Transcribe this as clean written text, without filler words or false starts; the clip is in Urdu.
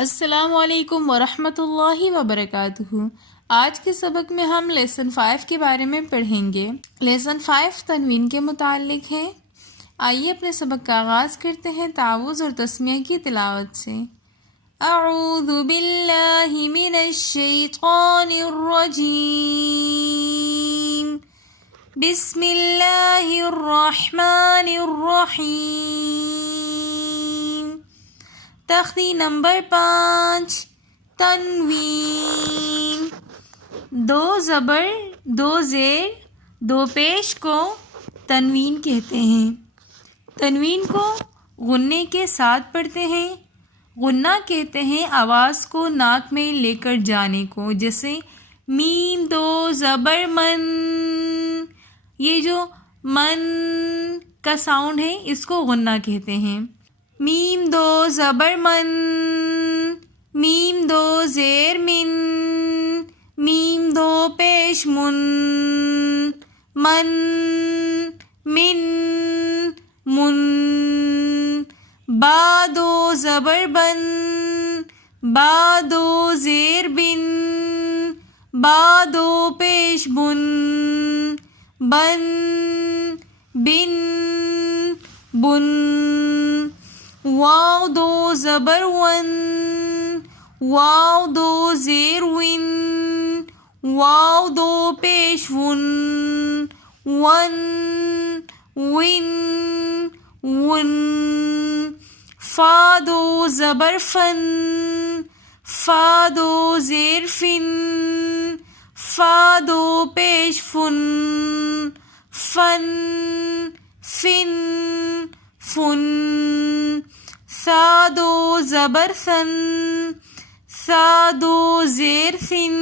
السلام علیکم ورحمۃ اللہ وبرکاتہ۔ آج کے سبق میں ہم لیسن 5 کے بارے میں پڑھیں گے۔ لیسن 5 تنوین کے متعلق ہے۔ آئیے اپنے سبق کا آغاز کرتے ہیں تعوذ اور تسمیہ کی تلاوت سے۔ اعوذ باللہ من الشیطان الرجیم، بسم اللہ الرحمن الرحیم۔ تختی نمبر 5، تنوین۔ 2 زبر، 2 زیر، 2 پیش کو تنوین کہتے ہیں۔ تنوین کو غنّے کے ساتھ پڑھتے ہیں۔ غنّہ کہتے ہیں آواز کو ناک میں لے کر جانے کو، جیسے میم 2 زبر من۔ یہ جو من کا ساؤنڈ ہے اس کو غنّہ کہتے ہیں۔ میم 2 زبر من، میم 2 زیر من، میم 2 پیش من، من، من، من۔ با 2 زبر بن، با 2 زیر بن، با 2 پیش بن، بن، بن، بن۔ واو 2 زبر ون، واو 2 زیر ون، واو 2 پیش ون، ون، ون، ون۔ فا 2 زبر فن، فا 2 زیر فن، فا 2 پیش فن، فن، فن، فن۔ ثا 2 زبر ثن، ثا 2 زیر ثن،